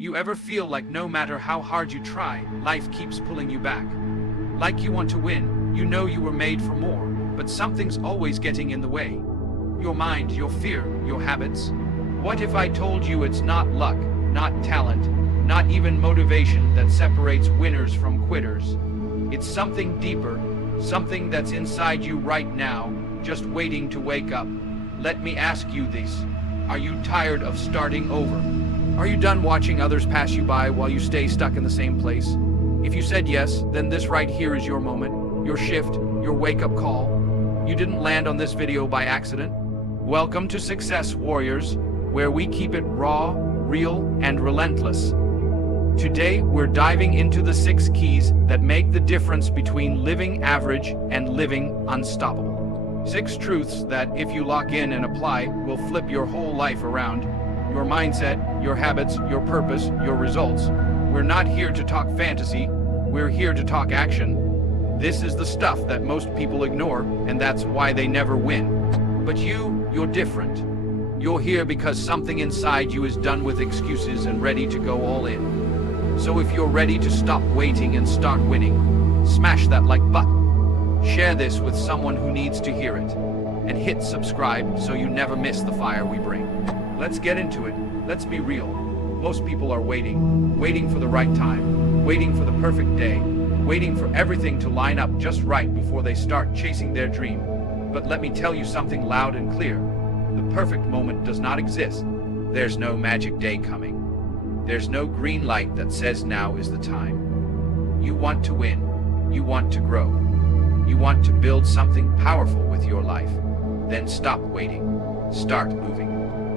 You ever feel like no matter how hard you try, life keeps pulling you back? Like you want to win, you know you were made for more, but something's always getting in the way. Your mind, your fear, your habits. What if I told you it's not luck, not talent, not even motivation that separates winners from quitters? It's something deeper, something that's inside you right now, just waiting to wake up. Let me ask you this. Are you tired of starting over? Are you done watching others pass you by while you stay stuck in the same place? If you said yes, then this right here is your moment, your shift, your wake-up call. You didn't land on this video by accident. Welcome to Success Warriors, where we keep it raw, real, and relentless. Today, we're diving into the 6 keys that make the difference between living average and living unstoppable. 6 truths that, if you lock in and apply, will flip your whole life around. Your mindset, your habits, your purpose, your results. We're not here to talk fantasy, we're here to talk action. This is the stuff that most people ignore, and that's why they never win. But you're different. You're here because something inside you is done with excuses and ready to go all in. So if you're ready to stop waiting and start winning, smash that like button. Share this with someone who needs to hear it. And hit subscribe so you never miss the fire we bring. Let's get into it. Let's be real. Most people are waiting for the right time, waiting for the perfect day, waiting for everything to line up just right before they start chasing their dream. But let me tell you something loud and clear. The perfect moment does not exist. There's no magic day coming. There's no green light that says now is the time. You want to win. You want to grow. You want to build something powerful with your life. Then stop waiting. Start moving.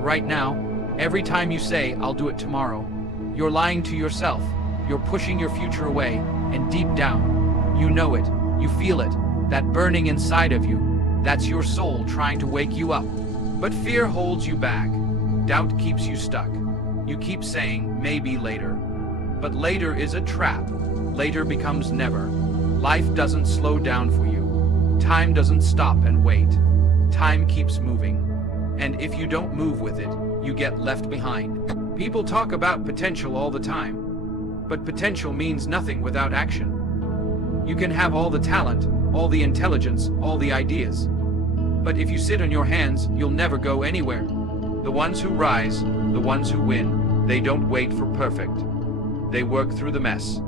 Right now, every time you say, "I'll do it tomorrow," you're lying to yourself. You're pushing your future away, and deep down, you know it. You feel it. That burning inside of you. That's your soul trying to wake you up. But fear holds you back. Doubt keeps you stuck. You keep saying, "Maybe later." But later is a trap. Later becomes never. Life doesn't slow down for you. Time doesn't stop and wait. Time keeps moving. And if you don't move with it, you get left behind. People talk about potential all the time. But potential means nothing without action. You can have all the talent, all the intelligence, all the ideas. But if you sit on your hands, you'll never go anywhere. The ones who rise, the ones who win, they don't wait for perfect. They work through the mess.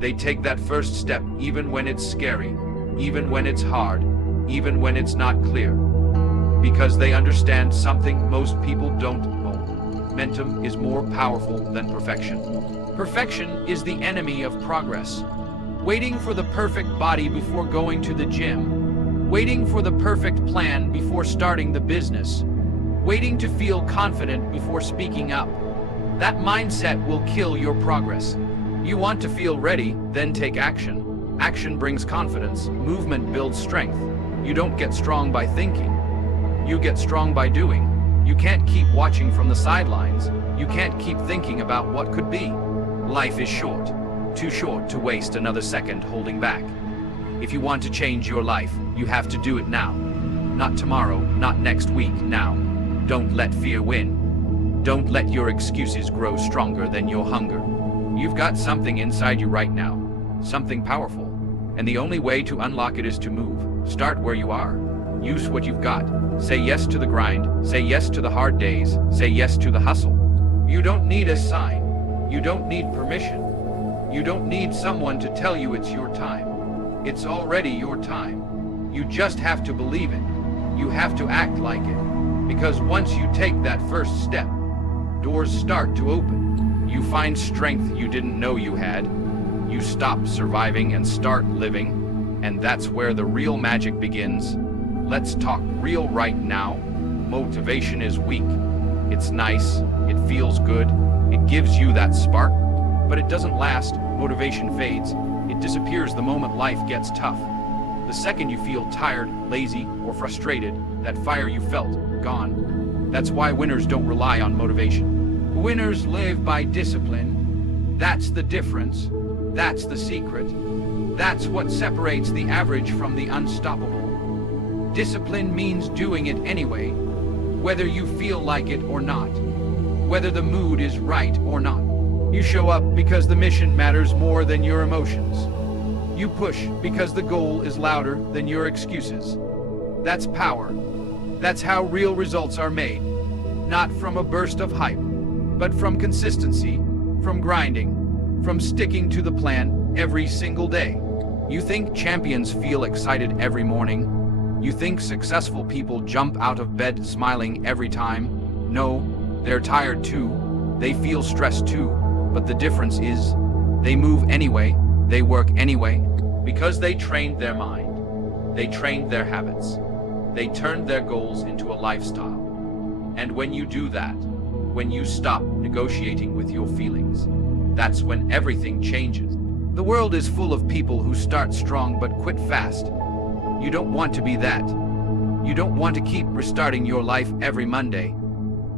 They take that first step even when it's scary, even when it's hard, even when it's not clear. Because they understand something most people don't own. Momentum is more powerful than perfection. Perfection is the enemy of progress. Waiting for the perfect body before going to the gym. Waiting for the perfect plan before starting the business. Waiting to feel confident before speaking up. That mindset will kill your progress. You want to feel ready, then take action. Action brings confidence. Movement builds strength. You don't get strong by thinking. You get strong by doing. You can't keep watching from the sidelines. You can't keep thinking about what could be. Life is short. Too short to waste another second holding back. If you want to change your life, you have to do it now. Not tomorrow, not next week, now. Don't let fear win. Don't let your excuses grow stronger than your hunger. You've got something inside you right now. Something powerful. And the only way to unlock it is to move. Start where you are. Use what you've got. Say yes to the grind. Say yes to the hard days. Say yes to the hustle. You don't need a sign. You don't need permission. You don't need someone to tell you it's your time. It's already your time. You just have to believe it. You have to act like it. Because once you take that first step, doors start to open. You find strength you didn't know you had. You stop surviving and start living. And that's where the real magic begins. Let's talk real right now. Motivation is weak. It's nice. It feels good. It gives you that spark. But it doesn't last. Motivation fades. It disappears the moment life gets tough. The second you feel tired, lazy, or frustrated, that fire you felt, gone. That's why winners don't rely on motivation. Winners live by discipline. That's the difference. That's the secret. That's what separates the average from the unstoppable. Discipline means doing it anyway, whether you feel like it or not, whether the mood is right or not. You show up because the mission matters more than your emotions. You push because the goal is louder than your excuses. That's power. That's how real results are made. Not from a burst of hype, but from consistency, from grinding, from sticking to the plan every single day. You think champions feel excited every morning? You think successful people jump out of bed smiling every time? No, they're tired too. They feel stressed too. But the difference is, they move anyway, they work anyway, because they trained their mind. They trained their habits. They turned their goals into a lifestyle. And when you do that, when you stop negotiating with your feelings, that's when everything changes. The world is full of people who start strong but quit fast. You don't want to be that. You don't want to keep restarting your life every Monday.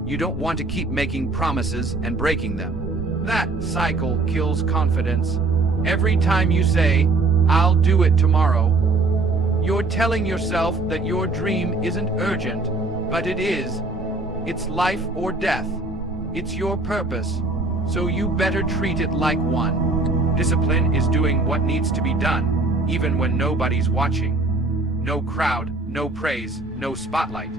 You don't want to keep making promises and breaking them. That cycle kills confidence. Every time you say, "I'll do it tomorrow," you're telling yourself that your dream isn't urgent, but it is. It's life or death. It's your purpose, so you better treat it like one. Discipline is doing what needs to be done, even when nobody's watching. No crowd, no praise, no spotlight.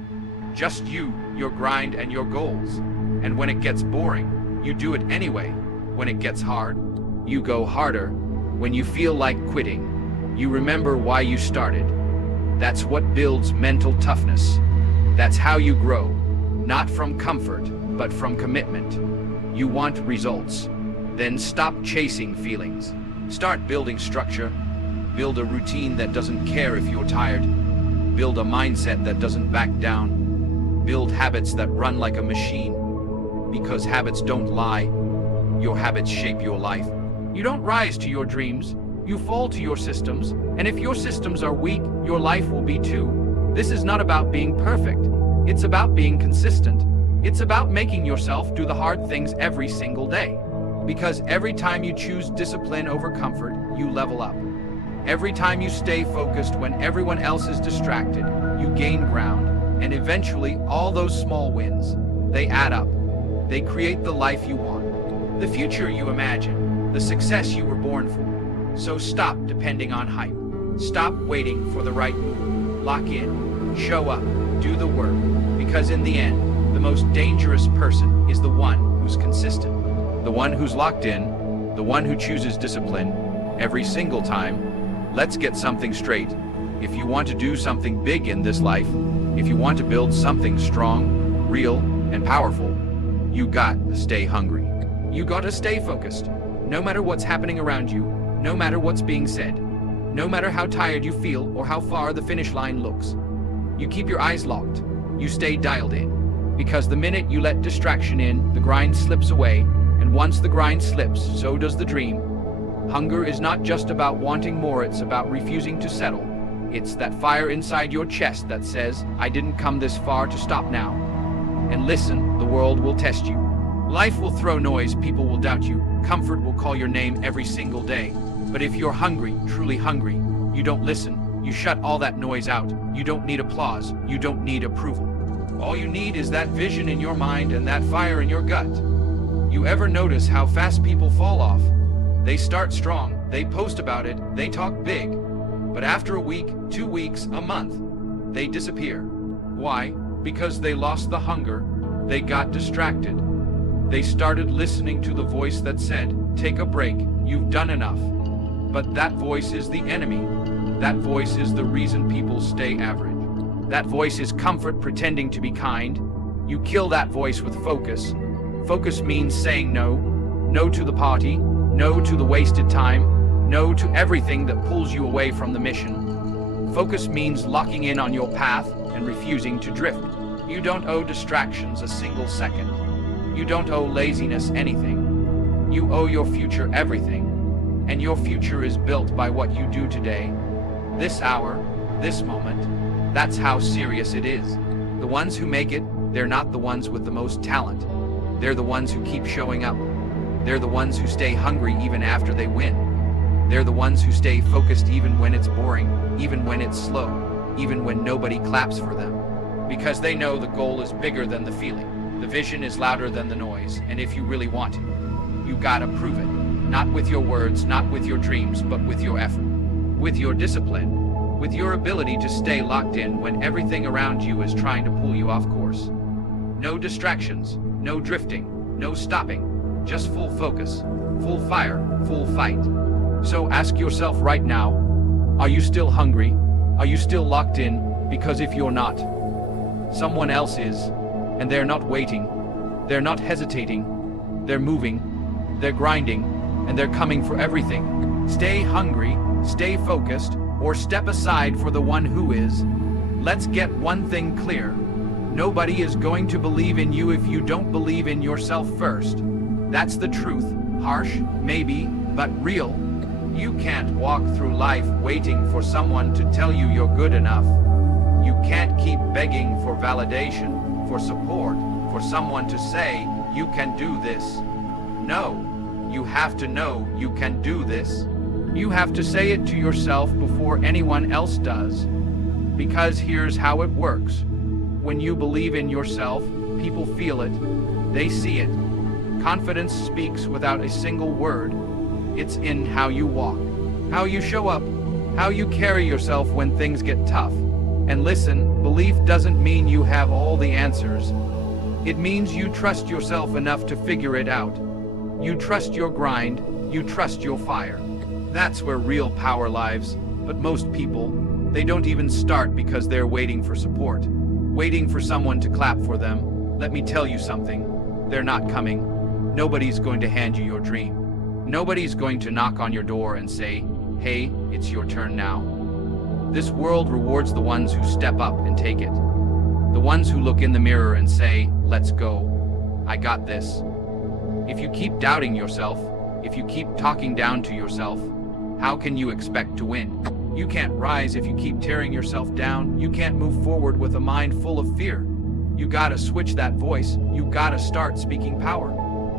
Just you, your grind, and your goals. And when it gets boring, you do it anyway. When it gets hard, you go harder. When you feel like quitting, you remember why you started. That's what builds mental toughness. That's how you grow, not from comfort, but from commitment. You want results. Then stop chasing feelings. Start building structure. Build a routine that doesn't care if you're tired. Build a mindset that doesn't back down. Build habits that run like a machine. Because habits don't lie. Your habits shape your life. You don't rise to your dreams. You fall to your systems. And if your systems are weak, your life will be too. This is not about being perfect. It's about being consistent. It's about making yourself do the hard things every single day. Because every time you choose discipline over comfort, you level up. Every time you stay focused when everyone else is distracted, you gain ground. And eventually, all those small wins, they add up. They create the life you want. The future you imagine, the success you were born for. So stop depending on hype. Stop waiting for the right move. Lock in, show up, do the work. Because in the end, the most dangerous person is the one who's consistent. The one who's locked in, the one who chooses discipline every single time. Let's get something straight. If you want to do something big in this life, if you want to build something strong, real, and powerful, you got to stay hungry. You got to stay focused. No matter what's happening around you, no matter what's being said, no matter how tired you feel or how far the finish line looks. You keep your eyes locked. You stay dialed in. Because the minute you let distraction in, the grind slips away. And once the grind slips, so does the dream. Hunger is not just about wanting more, it's about refusing to settle. It's that fire inside your chest that says, "I didn't come this far to stop now." And listen, the world will test you. Life will throw noise, people will doubt you. Comfort will call your name every single day. But if you're hungry, truly hungry, you don't listen. You shut all that noise out. You don't need applause. You don't need approval. All you need is that vision in your mind and that fire in your gut. You ever notice how fast people fall off? They start strong, they post about it, they talk big. But after a week, 2 weeks, a month, they disappear. Why? Because they lost the hunger. They got distracted. They started listening to the voice that said, "Take a break, you've done enough." But that voice is the enemy. That voice is the reason people stay average. That voice is comfort pretending to be kind. You kill that voice with focus. Focus means saying no. No to the party. No to the wasted time. No to everything that pulls you away from the mission. Focus means locking in on your path and refusing to drift. You don't owe distractions a single second. You don't owe laziness anything. You owe your future everything. And your future is built by what you do today. This hour, this moment. That's how serious it is. The ones who make it, they're not the ones with the most talent. They're the ones who keep showing up. They're the ones who stay hungry even after they win. They're the ones who stay focused even when it's boring, even when it's slow, even when nobody claps for them. Because they know the goal is bigger than the feeling. The vision is louder than the noise, and if you really want it, you gotta prove it. Not with your words, not with your dreams, but with your effort. With your discipline. With your ability to stay locked in when everything around you is trying to pull you off course. No distractions, no drifting, no stopping. Just full focus, full fire, full fight. So ask yourself right now, are you still hungry? Are you still locked in? Because if you're not, someone else is, and they're not waiting. They're not hesitating. They're moving. They're grinding. And they're coming for everything. Stay hungry, stay focused, or step aside for the one who is. Let's get one thing clear. Nobody is going to believe in you if you don't believe in yourself first. That's the truth. Harsh, maybe, but real. You can't walk through life waiting for someone to tell you you're good enough. You can't keep begging for validation, for support, for someone to say, you can do this. No. You have to know you can do this. You have to say it to yourself before anyone else does. Because here's how it works. When you believe in yourself, people feel it. They see it. Confidence speaks without a single word. It's in how you walk, how you show up, how you carry yourself when things get tough. And listen, belief doesn't mean you have all the answers. It means you trust yourself enough to figure it out. You trust your grind, you trust your fire. That's where real power lies. But most people, they don't even start because they're waiting for support. Waiting for someone to clap for them. Let me tell you something. They're not coming. Nobody's going to hand you your dream. Nobody's going to knock on your door and say, hey, it's your turn now. This world rewards the ones who step up and take it. The ones who look in the mirror and say, let's go. I got this. If you keep doubting yourself, if you keep talking down to yourself, how can you expect to win? You can't rise if you keep tearing yourself down. You can't move forward with a mind full of fear. You gotta switch that voice. You gotta start speaking power.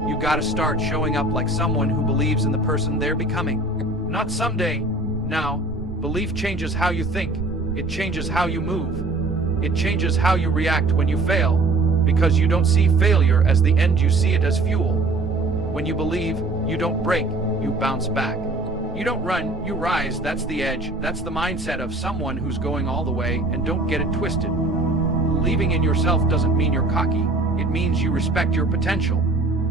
You gotta start showing up like someone who believes in the person they're becoming. Not someday. Now, belief changes how you think. It changes how you move. It changes how you react when you fail. Because you don't see failure as the end, you see it as fuel. When you believe, you don't break, you bounce back. You don't run, you rise. That's the edge. That's the mindset of someone who's going all the way, and don't get it twisted. Believing in yourself doesn't mean you're cocky. It means you respect your potential.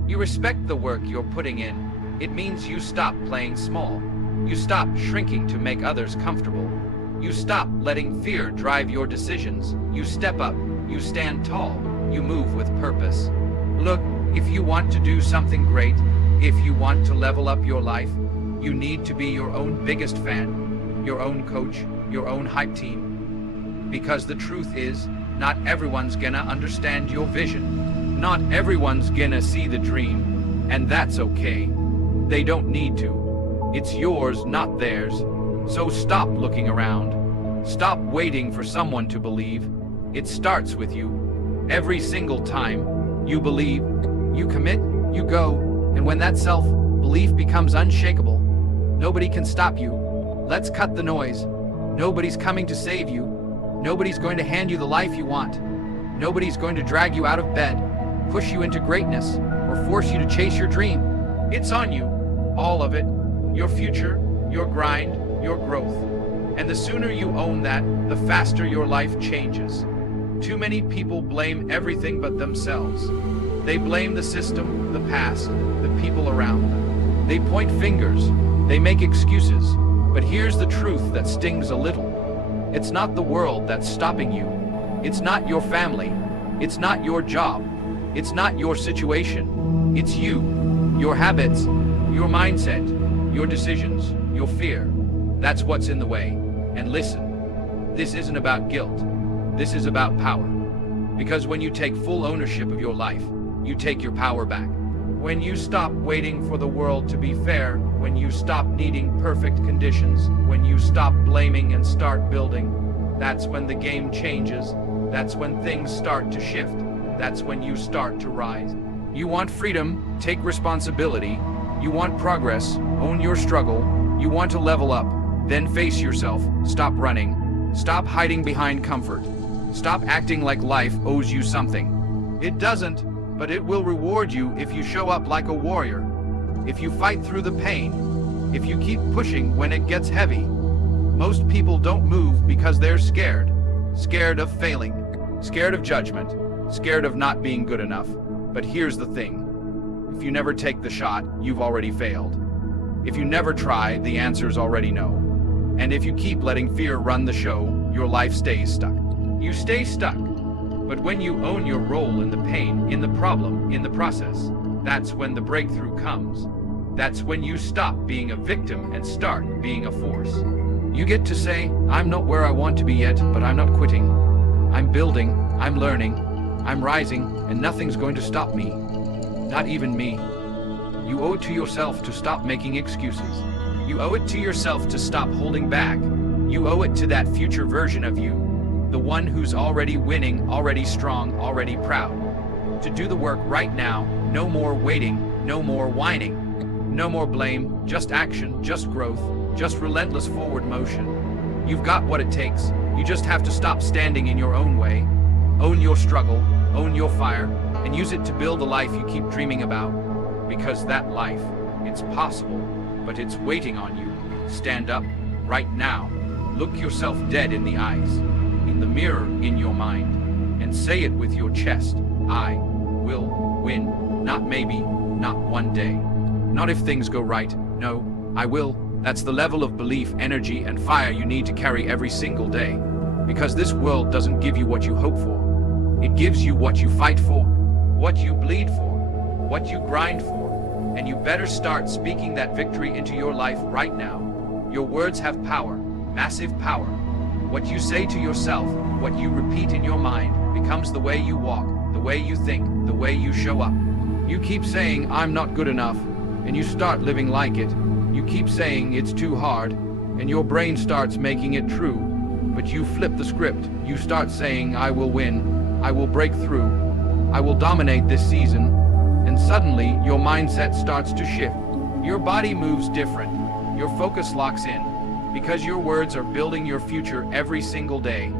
You respect the work you're putting in. It means you stop playing small. You stop shrinking to make others comfortable. You stop letting fear drive your decisions. You step up, you stand tall, you move with purpose. Look, if you want to do something great, if you want to level up your life, you need to be your own biggest fan, your own coach, your own hype team. Because the truth is, not everyone's gonna understand your vision. Not everyone's gonna see the dream, and that's okay. They don't need to. It's yours, not theirs. So stop looking around. Stop waiting for someone to believe. It starts with you. Every single time you believe, you commit, you go, and when that self-belief becomes unshakable, nobody can stop you. Let's cut the noise. Nobody's coming to save you. Nobody's going to hand you the life you want. Nobody's going to drag you out of bed, push you into greatness, or force you to chase your dream. It's on you, all of it. Your future, your grind, your growth. And the sooner you own that, the faster your life changes. Too many people blame everything but themselves. They blame the system, the past, the people around them. They point fingers, they make excuses. But here's the truth that stings a little. It's not the world that's stopping you. It's not your family. It's not your job. It's not your situation. It's you, your habits, your mindset, your decisions, your fear. That's what's in the way. And listen, this isn't about guilt. This is about power. Because when you take full ownership of your life, you take your power back. When you stop waiting for the world to be fair, when you stop needing perfect conditions, when you stop blaming and start building, that's when the game changes. That's when things start to shift. That's when you start to rise. You want freedom, take responsibility. You want progress, own your struggle. You want to level up, then face yourself. Stop running. Stop hiding behind comfort. Stop acting like life owes you something. It doesn't, but it will reward you if you show up like a warrior. if you fight through the pain, if you keep pushing when it gets heavy. Most people don't move because they're scared. Scared of failing, scared of judgment, scared of not being good enough. But here's the thing. If you never take the shot, you've already failed. If you never try, the answer's already no. And if you keep letting fear run the show, your life stays stuck. You stay stuck. But when you own your role in the pain, in the problem, in the process, that's when the breakthrough comes. That's when you stop being a victim and start being a force. You get to say, I'm not where I want to be yet, but I'm not quitting. I'm building, I'm learning, I'm rising, and nothing's going to stop me. Not even me. You owe it to yourself to stop making excuses. You owe it to yourself to stop holding back. You owe it to that future version of you, the one who's already winning, already strong, already proud. To do the work right now, no more waiting, no more whining, no more blame, just action, just growth, just relentless forward motion. You've got what it takes. You just have to stop standing in your own way. Own your struggle, own your fire, and use it to build the life you keep dreaming about. Because that life, it's possible, but it's waiting on you. Stand up, right now. Look yourself dead in the eyes, in the mirror in your mind, and say it with your chest. I will win, not maybe, not one day. Not if things go right, no, I will. That's the level of belief, energy, and fire you need to carry every single day. Because this world doesn't give you what you hope for. It gives you what you fight for, what you bleed for, what you grind for. And you better start speaking that victory into your life right now. Your words have power, massive power. What you say to yourself, what you repeat in your mind, becomes the way you walk, the way you think, the way you show up. You keep saying, I'm not good enough, and you start living like it. You keep saying it's too hard, and your brain starts making it true. But you flip the script. You start saying, I will win, I will break through, I will dominate this season. And suddenly, your mindset starts to shift. Your body moves different. Your focus locks in, because your words are building your future every single day.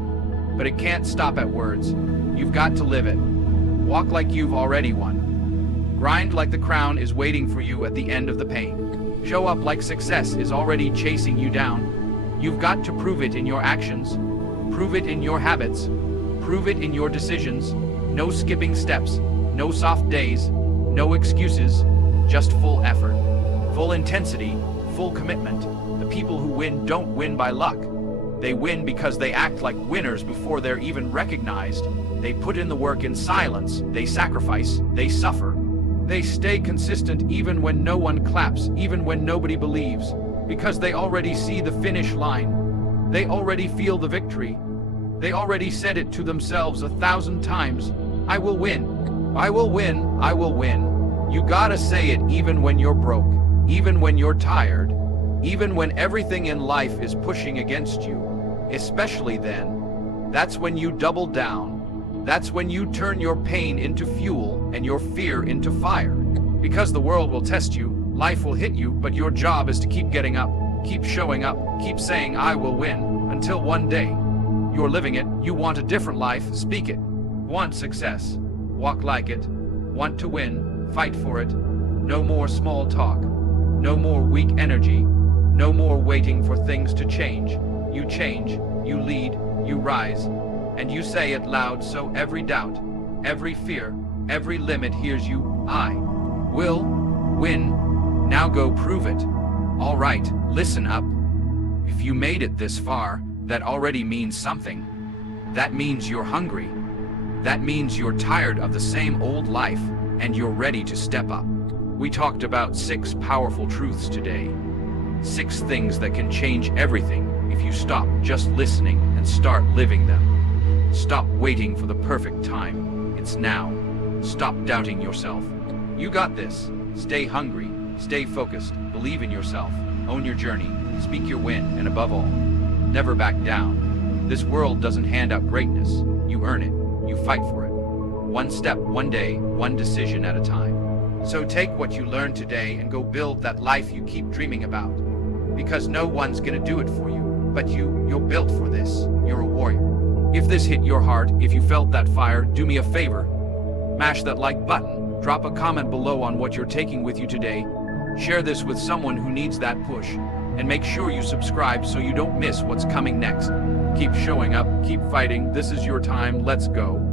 But it can't stop at words. You've got to live it. Walk like you've already won. Grind like the crown is waiting for you at the end of the pain. Show up like success is already chasing you down. You've got to prove it in your actions. Prove it in your habits. Prove it in your decisions. No skipping steps. No soft days. No excuses. Just full effort. Full intensity. Full commitment. The people who win don't win by luck. They win because they act like winners before they're even recognized. They put in the work in silence. They sacrifice. They suffer. They stay consistent even when no one claps, even when nobody believes, because they already see the finish line. They already feel the victory. They already said it to themselves 1,000 times. I will win. I will win. I will win. You gotta say it even when you're broke, even when you're tired, even when everything in life is pushing against you. Especially then. That's when you double down. That's when you turn your pain into fuel and your fear into fire. Because the world will test you, life will hit you, but your job is to keep getting up, keep showing up, keep saying I will win, until one day you're living it. You want a different life, speak it. Want success, walk like it. Want to win, fight for it. No more small talk, no more weak energy, no more waiting for things to change. You change, you lead, you rise. And you say it loud so every doubt, every fear, every limit hears you. I will win. Now go prove it. All right, listen up. If you made it this far, that already means something. That means you're hungry. That means you're tired of the same old life, and you're ready to step up. We talked about 6 powerful truths today. 6 things that can change everything if you stop just listening and start living them. Stop waiting for the perfect time. It's now. Stop doubting yourself. You got this. Stay hungry. Stay focused. Believe in yourself. Own your journey. Speak your win. And above all, never back down. This world doesn't hand out greatness. You earn it. You fight for it. One step, one day, one decision at a time. So take what you learned today and go build that life you keep dreaming about. Because no one's gonna do it for you. But you're built for this. You're a warrior. If this hit your heart, if you felt that fire, do me a favor. Mash that like button. Drop a comment below on what you're taking with you today. Share this with someone who needs that push. And make sure you subscribe so you don't miss what's coming next. Keep showing up, keep fighting. This is your time. Let's go.